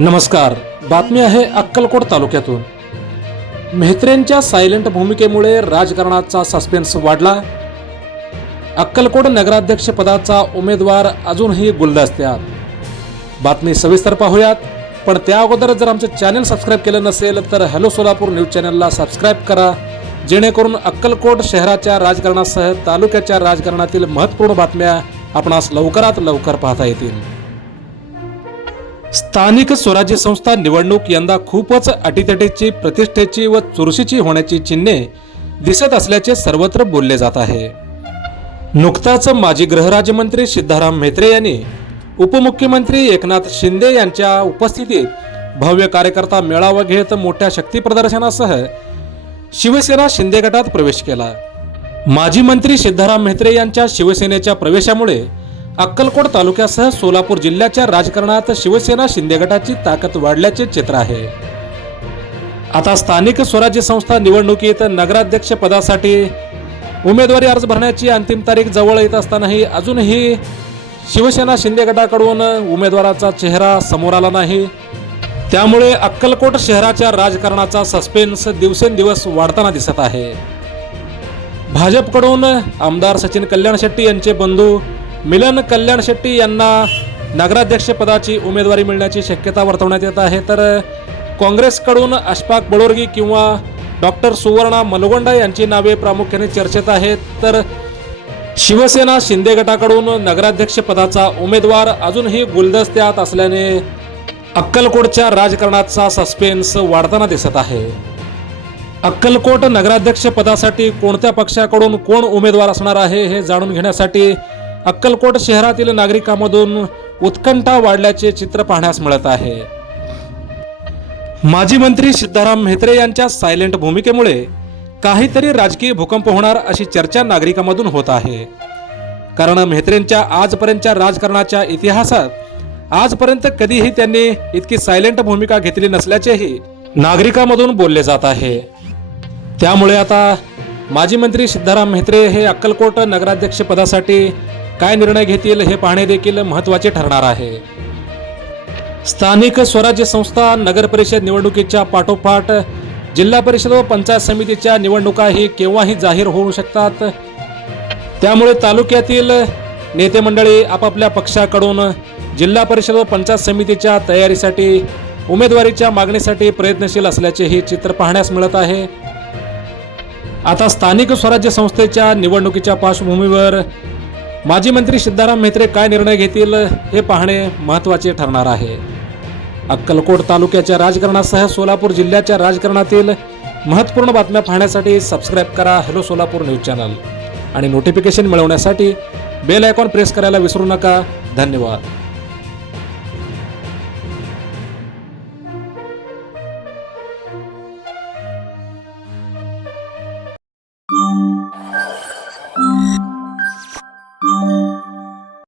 नमस्कार. बातमी आहे अक्कलकोट तालुक्यातून. मेहत्रेंच्या सायलेंट भूमिकेमुळे राजकारणाचा सस्पेन्स वाढला. अक्कलकोट नगराध्यक्ष पदाचा उमेदवार अजूनही गुलदस्त्यात. बातमी सविस्तर पाहूयात. पण त्या अगोदर जर आमचं चॅनल सबस्क्राईब केलं नसेल तर हॅलो सोलापूर न्यूज चॅनलला सबस्क्राईब करा. जेणेकरून अक्कलकोट शहराच्या राजकारणासह तालुक्याच्या राजकारणातील महत्त्वपूर्ण बातम्या आपणास लवकरात लवकर पाहता येतील. स्थानिक स्वराज्य संस्था निवडणूक यंदा खूपच अटीतटीची प्रतिष्ठेची व चुरशीची होण्याची चिन्हे दिसत असल्याचे सर्वत्र बोलले जात आहे. नुकताच माजी गृहराज्यमंत्री सिद्धाराम म्हेत्रे यांनी उपमुख्यमंत्री एकनाथ शिंदे यांच्या उपस्थितीत भव्य कार्यकर्ता मेळावा घेत मोठ्या शक्ती प्रदर्शनासह शिवसेना शिंदे गटात प्रवेश केला. माजी मंत्री सिद्धाराम म्हेत्रे यांच्या शिवसेनेच्या प्रवेशामुळे अक्कलकोट तालुक्यासह सोलापूर जिल्ह्याच्या राजकारणात शिवसेना शिंदे गटाची ताकद वाढल्याचे चित्र आहे. आता स्थानिक स्वराज्य संस्था निवडणुकीत नगराध्यक्ष पदासाठी उमेदवारी अर्ज भरण्याची अंतिम तारीख जवळ येत असतानाही अजूनही शिवसेना शिंदे गटाकडून उमेदवाराचा चेहरा समोर आला नाही. त्यामुळे अक्कलकोट शहराच्या राजकारणाचा सस्पेन्स दिवसेंदिवस वाढताना दिसत आहे. भाजपकडून आमदार सचिन कल्याण शेट्टी यांचे बंधू मिलन कल्याण शेट्टी यांना नगराध्यक्षपदाची उमेदवारी मिळण्याची शक्यता वर्तवण्यात येत आहे. तर काँग्रेसकडून अशफाक बळोरगी किंवा डॉक्टर सुवर्णा मलगोंडा यांची नावे प्रामुख्याने चर्चेत आहेत. तर शिवसेना शिंदे गटाकडून नगराध्यक्षपदाचा उमेदवार अजूनही गुलदस्त्यात असल्याने अक्कलकोटच्या राजकारणाचा सस्पेन्स वाढताना दिसत आहे. अक्कलकोट नगराध्यक्षपदासाठी कोणत्या पक्षाकडून कोण उमेदवार असणार आहे हे जाणून घेण्यासाठी अक्कलकोट शहरातील नागरिकांमधून उत्कंठा वाढल्याचे चित्र पाहण्यास मिळत आहे. माजी मंत्री सिद्धाराम म्हेत्रे यांच्या सायलेंट भूमिकेमुळे काहीतरी राजकीय भूकंप होणार अशी चर्चा नागरिकांमधून होत आहे. कारण म्हेत्रेंच्या आजपर्यंतच्या राजकारणाच्या इतिहासात आजपर्यंत कधीही त्यांनी इतकी सायलेंट भूमिका घेतली नसल्याचेही नागरिकांमधून बोलले जात आहे. त्यामुळे आता माजी मंत्री सिद्धाराम म्हेत्रे हे अक्कलकोट नगराध्यक्षपदासाठी काय निर्णय घेतील हे पाहणे देखील महत्त्वाचे ठरणार आहे. स्थानिक स्वराज्य संस्था नगर परिषद निवडणुकीच्या पाठोपाठ जिल्हा परिषद व पंचायत समितीच्या निवडणुकाही केव्हाही जाहीर होऊ शकतात. त्यामुळे तालुक्यातील नेते मंडळी आपापल्या पक्षाकडून जिल्हा परिषद व पंचायत समितीच्या तयारीसाठी उमेदवारीच्या मागणीसाठी प्रयत्नशील असल्याचेही चित्र पाहण्यास मिळत आहे. आता स्थानिक स्वराज्य संस्थेच्या निवडणुकीच्या पार्श्वभूमीवर माजी मंत्री सिद्धाराम म्हेत्रे काय निर्णय घेतील हे पाहणे महत्त्वाचे ठरणार आहे. अक्कलकोट तालुक्याच्या राजकारणासह सोलापूर जिल्ह्याच्या राजकारणातील महत्त्वपूर्ण बातम्या पाहण्यासाठी सबस्क्राईब करा हॅलो सोलापूर न्यूज चॅनल आणि नोटिफिकेशन मिळवण्यासाठी बेल आयकॉन प्रेस करायला विसरू नका. धन्यवाद.